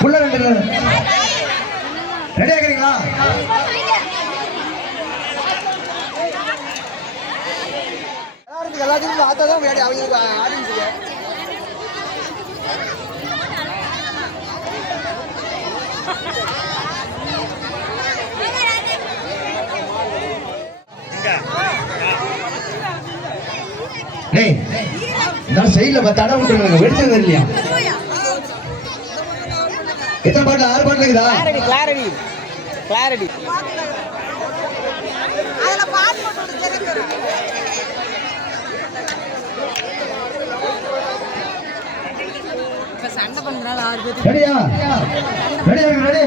புள்ள ரெண்டு ரெடி ஆகிறீங்களா எல்லாத்துக்கும் பார்த்தா தான் அவங்களுக்கு ஆடியன்ஸுக்கு டேய் நான் சைடுல அடை விட்டுருங்க வெடிச்சது இல்லையா? எத்தனை பாட்டில் ஆறு பாட்டில் இருக்குதா? கிளாரடி கிளாரடி கிளாரடி ரெடியா? Ready ready ready.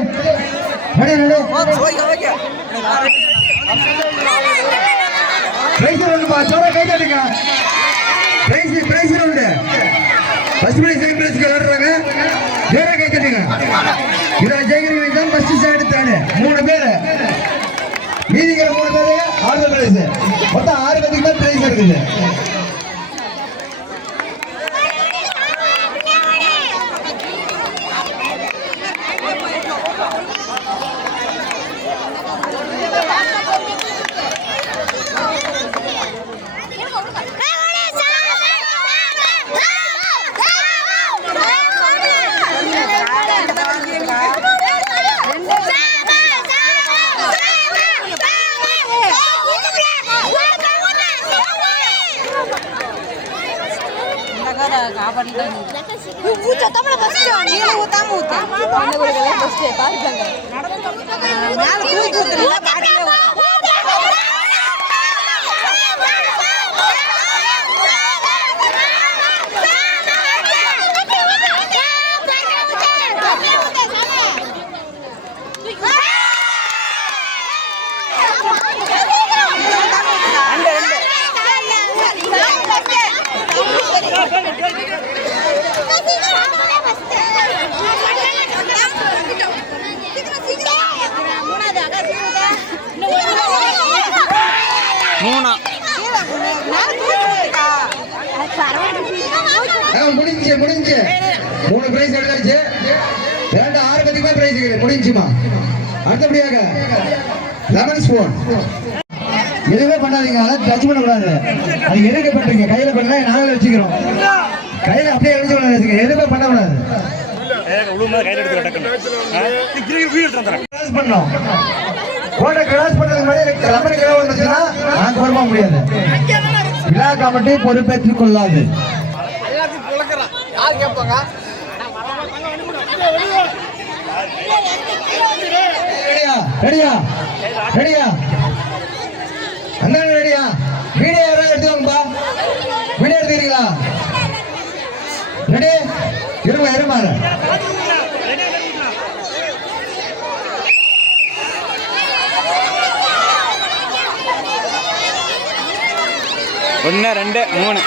பிரைஸ் ரவுண்டுப்பா சோற கை தட்டுங்க. Prize prize round first prize second prize விளையாடுறாங்க. வேற கை தட்டுங்க இதில் ஜெயிக்கிறீங்க தான் ஃபர்ஸ்ட் செகண்ட் தேர்டு மூணு பேர். மீதிக்கிற மூணு பேரு ஆறுதல் பிரைஸ் மொத்தம் ஆறு பேருக்கு தான் பிரைஸ் இருக்குது. முடிஞ்சுச்சு மூணு. பிரைஸ் எடுத்தாச்சு. ரெண்டு ஆறு தான் பிரைஸ் முடிஞ்சுமா? அடுத்தபடியாக லெமன் ஸ்பூன் எதுவுமே பண்ணாதீங்க. அதான் டச் பண்ணக்கூடாது. அது எதுக்கு பண்றீங்க கையில பண்ணா நாங்களே வச்சுக்கிறோம். கையில அப்படியே எழுதி பண்ணாது எதுவுமே பண்ணக்கூடாது. கிராஸ் பண்ணோம். கோட்டை கிராஸ் பண்றதுக்கு முன்னாடி லெமன் கிலோ வந்துச்சுன்னா முடியாது. விழா கமிட்டி பொறுப்பேற்றுக் கொள்ளாது. ரெடியா ரெடியா ரெடியா அண்ணா ரெடியா வீடியோ யாராவது எடுத்துக்கோங்கப்பா. வீடியோ எடுத்துக்கிறீங்களா? ரெடி? இருமா இருமா. ஒன்று ரெண்டு மூணு.